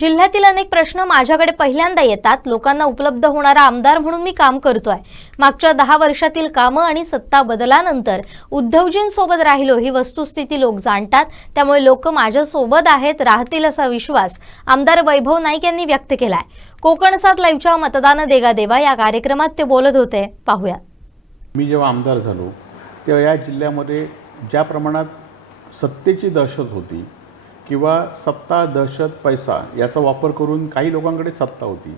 जिल्ह्यातील अनेक प्रश्न माझ्याकडे पहिल्यांदा येतात. लोकांना उपलब्ध होणारा आमदार म्हणून मी काम करतोय. मागच्या दहा वर्षातील कामं आणि सत्ता बदलानंतर उद्धवजींसोबत राहिलो ही वस्तुस्थिती लोक जाणतात. त्यामुळे लोक माझ्यासोबत आहेत राहतील असा विश्वास आमदार वैभव नाईक यांनी व्यक्त केलाय. कोकण सात लाईव्हच्या मतदान देगा देवा या कार्यक्रमात ते बोलत होते. पाहूया. मी जेव्हा आमदार झालो तेव्हा या जिल्ह्यामध्ये ज्या प्रमाणात सत्तेची दहशत होती किंवा सत्ता दहशत पैसा याचा वापर करून काही लोकांकडे सत्ता होती.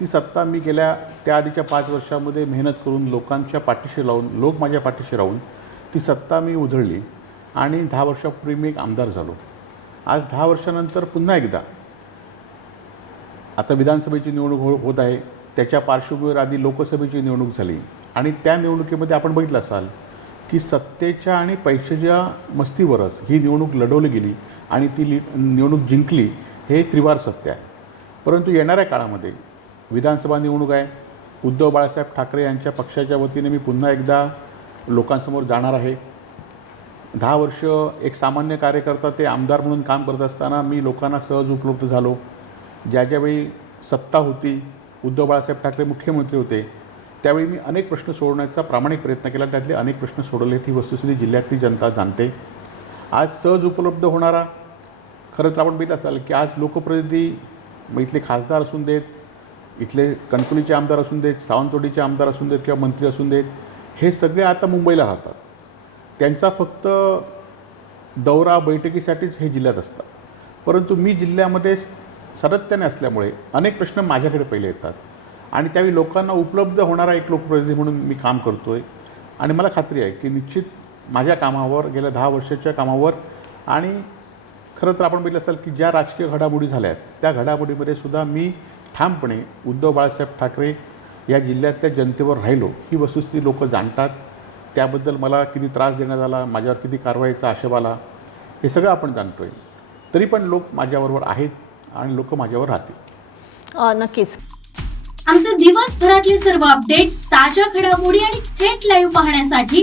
ती सत्ता मी गेल्या त्या आधीच्या पाच वर्षामध्ये मेहनत करून लोकांच्या पाठीशी लावून लोक माझ्या पाठीशी राहून ती सत्ता मी उधळली आणि दहा वर्षापूर्वी मी एक आमदार झालो. आज दहा वर्षानंतर पुन्हा एकदा आता विधानसभेची निवडणूक हो होत आहे. त्याच्या पार्श्वभूमीवर आधी लोकसभेची निवडणूक झाली आणि त्या निवडणुकीमध्ये आपण बघितलं असाल की सत्तेच्या आणि पैशाच्या मस्तीवरच ही निवडणूक लढवली गेली. आणि ती लि निवडणूक जिंकली हे त्रिवार सत्य आहे. परंतु येणाऱ्या काळामध्ये विधानसभा निवडणूक आहे. उद्धव बाळासाहेब ठाकरे यांच्या पक्षाच्या वतीने मी पुन्हा एकदा लोकांसमोर जाणार आहे. दहा वर्ष एक सामान्य कार्यकर्ता ते आमदार म्हणून काम करत असताना मी लोकांना सहज उपलब्ध झालो. ज्या ज्यावेळी सत्ता होती उद्धव बाळासाहेब ठाकरे मुख्यमंत्री होते त्यावेळी मी अनेक प्रश्न सोडवण्याचा प्रामाणिक प्रयत्न केला. त्यातले अनेक प्रश्न सोडवले. ही वस्तुस्थिती जिल्ह्यातली जनता जाणते. आज सहज उपलब्ध होणारा. खरं तर आपण बघितलं असाल की आज लोकप्रतिनिधी मग इथले खासदार असून देत इथले कणकुलीचे आमदार असून देत सावंतवाडीचे आमदार असून देत किंवा मंत्री असून देत हे सगळे आता मुंबईला राहतात. त्यांचा फक्त दौरा बैठकीसाठीच हे जिल्ह्यात असतात. परंतु मी जिल्ह्यामध्ये सातत्याने असल्यामुळे अनेक प्रश्न माझ्याकडे पहिले येतात. आणि त्यावेळी लोकांना उपलब्ध होणारा एक लोकप्रतिनिधी म्हणून मी काम करतो आहे आणि मला खात्री आहे की निश्चित माझ्या कामावर गेल्या दहा वर्षाच्या कामावर. आणि खरं तर आपण बघितलं असाल की ज्या राजकीय घडामोडी झाल्या आहेत त्या घडामोडीमध्ये सुद्धा मी ठामपणे उद्धव बाळासाहेब ठाकरे या जिल्ह्यातल्या जनतेवर राहिलो. ही वस्तुस्थिती लोक जाणतात. त्याबद्दल मला किती त्रास देण्यात आला माझ्यावर किती कारवाईचा आक्षेप आला हे सगळं आपण जाणतो आहे तरी पण लोक माझ्याबरोबर आहेत आणि लोक माझ्यावर राहतील. नक्कीच. आमचे दिवसभरातले सर्व अपडेट्स ताज्या घडामोडी आणि थेट लाईव्ह पाहण्यासाठी